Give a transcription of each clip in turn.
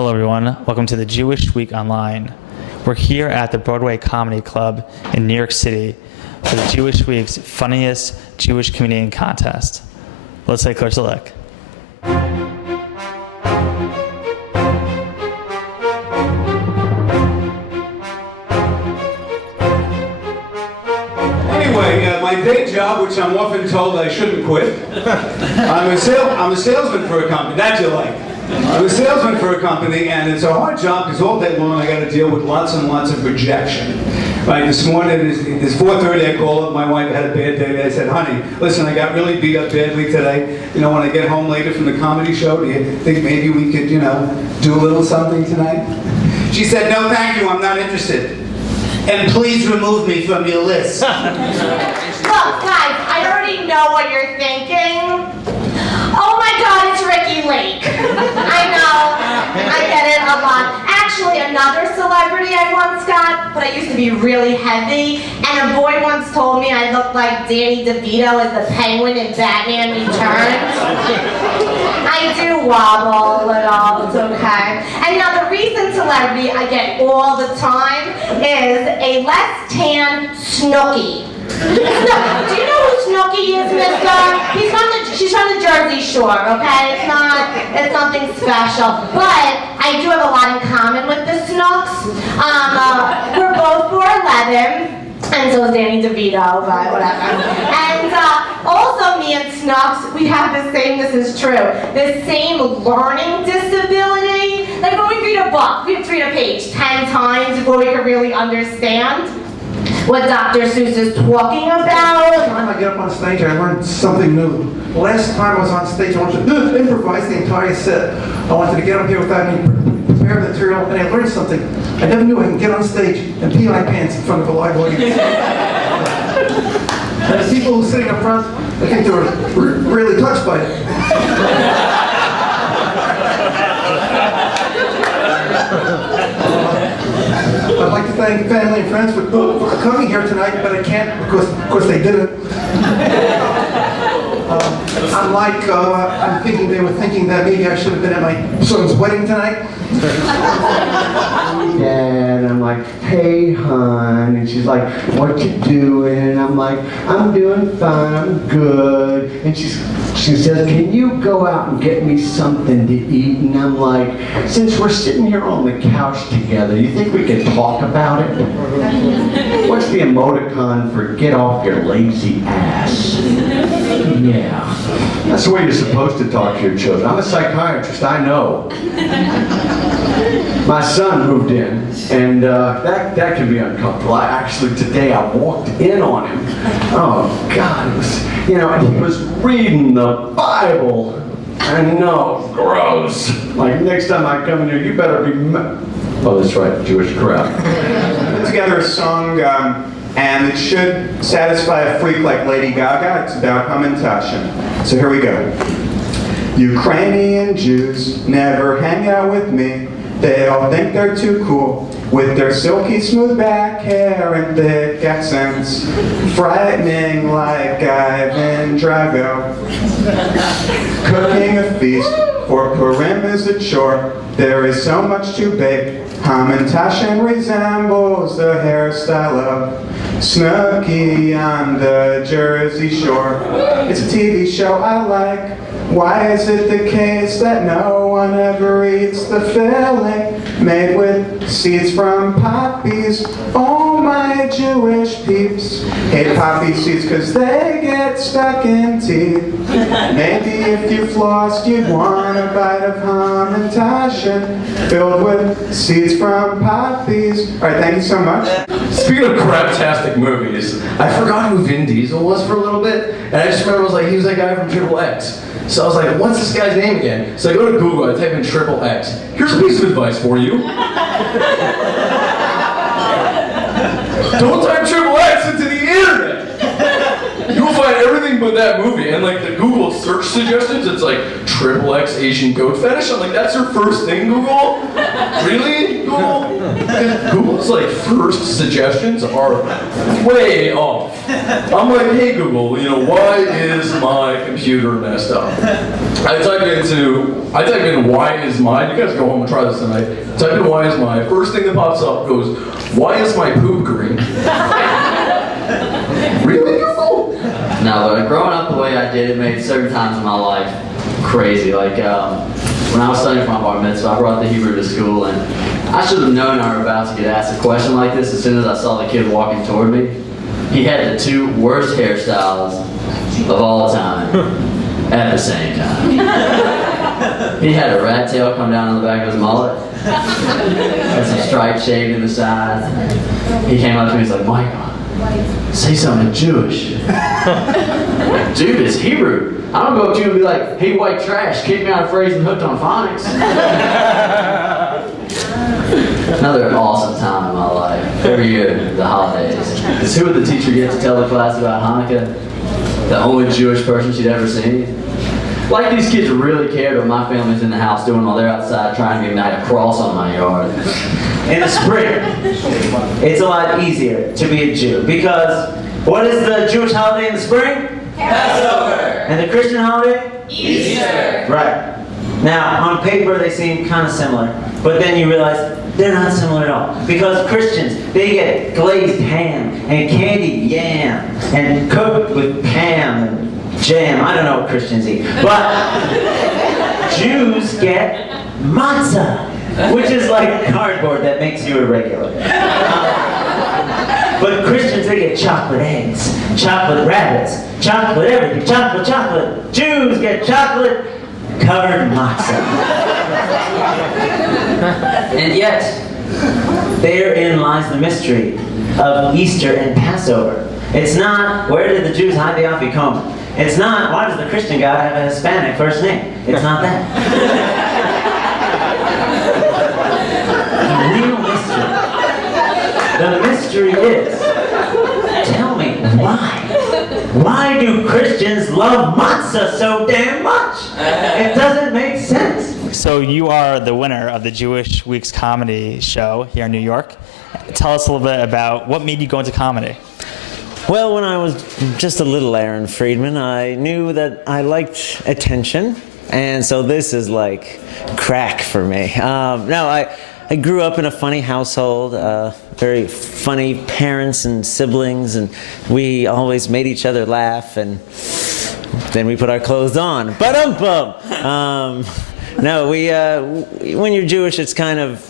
Hello everyone, welcome to the Jewish Week Online. We're here at the Broadway Comedy Club in New York City for the Jewish Week's funniest Jewish comedian contest. Let's take a closer look. Anyway, my day job, which I'm often told I shouldn't quit, I'm a salesman for a company. That you like. I'm a salesman for a company, and it's a hard job because all day long I got to deal with lots and lots of rejection. Like this morning, it's 4:30. I called up my wife. I had a bad day. I said, "Honey, listen, I got really beat up badly today. You know, when I get home later from the comedy show, do you think maybe we could, do a little something tonight?" She said, "No, thank you. I'm not interested. And please remove me from your list." Look, guys, I already know what you're thinking. Oh my God, it's Ricky Lake. I know, I get it a lot. Actually, another celebrity I once got, but I used to be really heavy, and a boy once told me I looked like Danny DeVito as the Penguin in Batman Returns. I do wobble a little, it's okay. And now the recent celebrity I get all the time is a less tan Snooki. Do you know who Snooki is, mister? She's from the Jersey Shore, okay? It's nothing special. But I do have a lot in common with the Snooks. We're both 4'11", and so is Danny DeVito, but whatever. And also me and Snooks, we have the same, this is true, the same learning disability. Like when we read a book, we have to read a page 10 times before we can really understand what Dr. Seuss is talking about. Every time I get up on stage, I learn something new. The last time I was on stage, I wanted to improvise the entire set. I wanted to get up here without any prepared material, and I learned something. I never knew I could get on stage and pee my pants in front of a live audience. And the people who are sitting up front, I think they were really touched by it. I'd like to thank family and friends for coming here tonight, but I can't because, of course, they didn't. They were thinking that maybe I should have been at my son's wedding tonight. And I'm like, "Hey, hon," and she's like, "What you doing?" And I'm like, "I'm doing fine, I'm good." And she says, "Can you go out and get me something to eat?" And I'm like, "Since we're sitting here on the couch together, you think we could talk about it?" What's the emoticon for "get off your lazy ass"? Yeah, that's the way you're supposed to talk to your children. I'm a psychiatrist, I know. My son moved in, and that can be uncomfortable. Today I walked in on him. Oh God, it was, and he was reading the Bible. I know, gross. Like next time I come in here, you better be. Oh, that's right, Jewish crowd. Put together a song, and it should satisfy a freak like Lady Gaga. It's about Hamantashen. So here we go. Ukrainian Jews never hang out with me. They all think they're too cool with their silky smooth back hair and thick accents, frightening like Ivan Drago. Cooking a feast for Purim is a chore. There is so much to bake. Hamantashen resembles the hairstyle of Snooki on the Jersey Shore. It's a TV show I like. Why is it the case that no one ever eats the filling made with seeds from poppies? Oh, my Jewish peeps hate poppy seeds because they get stuck in teeth. Maybe if you flossed, you'd want a bite of Hamantashen filled with seeds from poppies. All right, thank you so much. Speaking of craptastic movies, I forgot who Vin Diesel was for a little bit, and I just remember he was that guy from Triple X. So I was like, what's this guy's name again? So I go to Google, I type in Triple X. Here's a piece of advice for you. Don't type Triple X into the internet. You will find everything nothing but that movie. And like the Google search suggestions, it's like XXX Asian goat fetish. I'm like, that's your first thing, Google? Really, Google? Google's like first suggestions are way off. I'm like, hey Google, why is my computer messed up? I type in why is mine. You guys go home and try this tonight. Type in why is mine. First thing that pops up goes, why is my poop green? Really, Google? No, but growing up the way I did, it made certain times in my life crazy. Like when I was studying for my bar mitzvah, I brought the Hebrew to school, and I should have known I were about to get asked a question like this as soon as I saw the kid walking toward me. He had the two worst hairstyles of all time at the same time. He had a rat tail come down on the back of his mullet, and some stripes shaved in the sides. He came up to me, he's like, Michael, say something Jewish. Like, dude, it's Hebrew. I don't go up to you and be like, hey, white trash, kick me out of phrase and hooked on phonics. Another awesome time in my life. Every year, the holidays. Because who would the teacher get to tell the class about Hanukkah? The only Jewish person she'd ever seen. Like these kids really cared what my family's in the house doing while they're outside trying to ignite a cross on my yard. In the spring, it's a lot easier to be a Jew because what is the Jewish holiday in the spring? Passover. And the Christian holiday? Easter. Right. Now, on paper they seem kind of similar, but then you realize they're not similar at all. Because Christians, they get glazed ham and candied yam and cooked with Pam and jam. I don't know what Christians eat. But Jews get matzah, which is like cardboard that makes you irregular. But Christians, they get chocolate eggs, chocolate rabbits, chocolate everything, chocolate. Jews get chocolate covered matzah. And yet, therein lies the mystery of Easter and Passover. It's not, where did the Jews hide the afikomen? It's not, why does the Christian guy have a Hispanic first name? It's not that. The mystery is, tell me why? Why do Christians love matzah so damn much? It doesn't make sense. So you are the winner of the Jewish Week's comedy show here in New York. Tell us a little bit about what made you go into comedy. Well, when I was just a little Aaron Friedman, I knew that I liked attention, and so this is like crack for me. I grew up in a funny household, very funny parents and siblings, and we always made each other laugh, and then we put our clothes on. Ba-dum-bum! When you're Jewish, it's kind of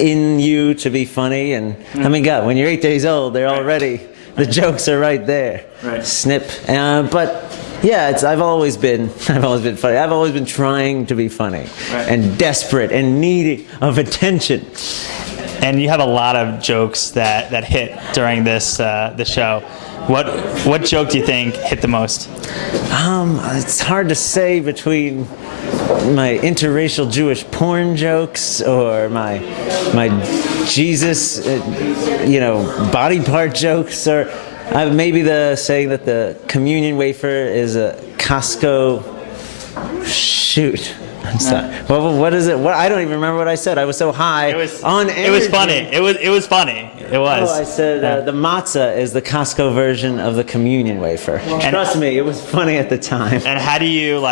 in you to be funny, and I mean, God, when you're 8 days old, the jokes are right there. Right. Snip. But yeah, I've always been funny. I've always been trying to be funny, right, and desperate and needy of attention. And you have a lot of jokes that hit during this the show. What joke do you think hit the most? It's hard to say between my interracial Jewish porn jokes or my Jesus, body part jokes, or maybe the saying that the communion wafer is a Costco. Shoot. I'm sorry. Well, what is it? I don't even remember what I said. I was so high on energy. It was funny. It was funny. It was. Oh, I said the matzah is the Costco version of the communion wafer. And trust me, it was funny at the time. And how do you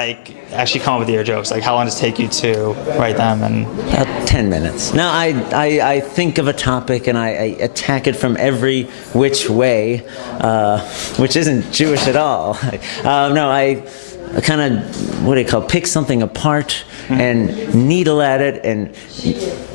actually come up with your jokes? How long does it take you to write them? And about 10 minutes. Now I think of a topic and I attack it from every which way, which isn't Jewish at all. I kind of, pick something apart and needle at it, and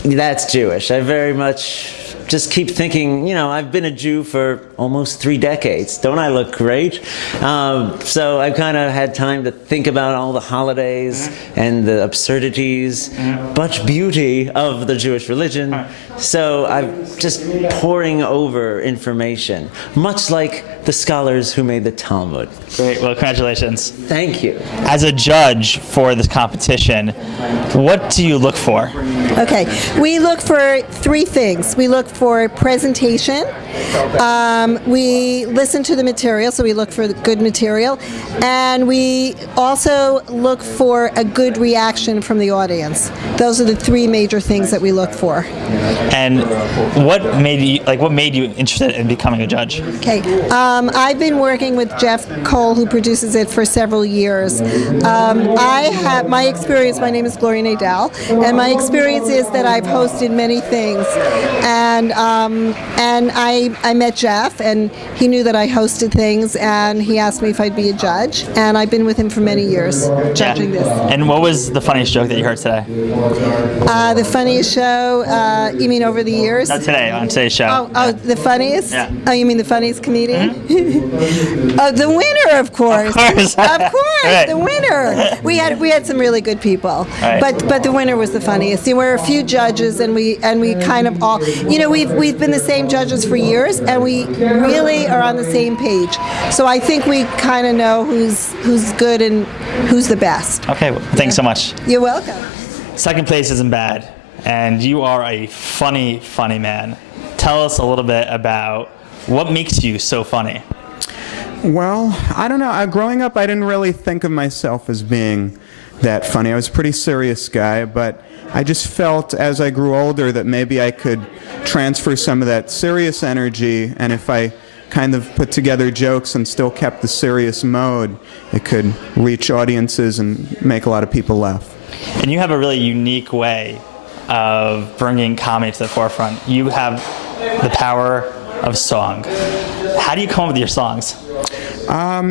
that's Jewish. I very much just keep thinking, I've been a Jew for almost 3 decades. Don't I look great? So I've kind of had time to think about all the holidays and the absurdities, but beauty of the Jewish religion. So I'm just pouring over information, much like the scholars who made the Talmud. Great. Well, congratulations. Thank you. As a judge for this competition, What do you look for? Okay, we look for three things. We look for presentation. We listen to the material, so we look for the good material, and we also look for a good reaction from the audience. Those are the three major things that we look for. And what made you interested in becoming a judge? Okay, I've been working with Jeff Cole, who produces it, for several years. I have my experience. My name is Gloria Nadal, and my experience is that I've hosted many things, and I met Jeff, and he knew that I hosted things, and he asked me if I'd be a judge, and I've been with him for many years judging this. And what was the funniest joke that you heard today? The funniest show, you mean over the years? Not today, on today's show. Oh, the funniest? Yeah. Oh, you mean the funniest comedian? Oh, the winner, of course. Of course. Right. The winner. We had some really good people, Right. but the winner was the funniest. There were a few judges, and we kind of all, we've been the same judges for years, and we really are on the same page. So I think we kind of know who's good and who's the best. Okay, well, thanks so much. You're welcome. Second place isn't bad, and you are a funny man. Tell us a little bit about what makes you so funny. Well, I don't know. Growing up, I didn't really think of myself as being that funny. I was a pretty serious guy, but I just felt as I grew older that maybe I could transfer some of that serious energy, and if I kind of put together jokes and still kept the serious mode, it could reach audiences and make a lot of people laugh. And you have a really unique way of bringing comedy to the forefront. You have the power of song. How do you come up with your songs?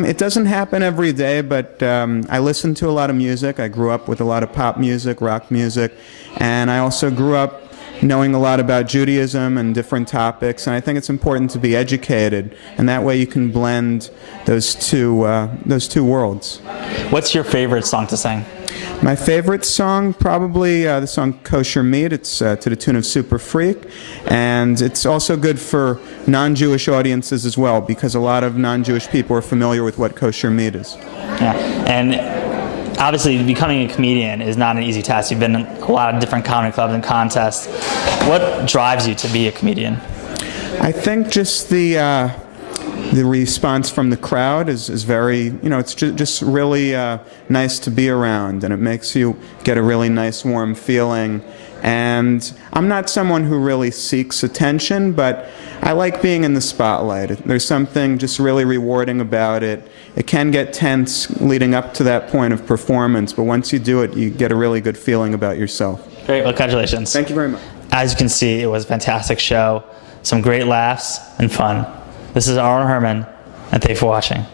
It doesn't happen every day, but I listen to a lot of music. I grew up with a lot of pop music, rock music, and I also grew up knowing a lot about Judaism and different topics, and I think it's important to be educated, and that way you can blend those two worlds. What's your favorite song to sing? My favorite song, probably the song Kosher Meat. It's to the tune of Super Freak. And it's also good for non-Jewish audiences as well, because a lot of non-Jewish people are familiar with what kosher meat is. Yeah, and obviously becoming a comedian is not an easy task. You've been in a lot of different comedy clubs and contests. What drives you to be a comedian? I think just the response from the crowd is very, it's just really nice to be around, and it makes you get a really nice warm feeling. And I'm not someone who really seeks attention, but I like being in the spotlight. There's something just really rewarding about it. It can get tense leading up to that point of performance, but once you do it, you get a really good feeling about yourself. Great, well, congratulations. Thank you very much. As you can see, it was a fantastic show. Some great laughs and fun. This is Aaron Herman, and thanks for watching.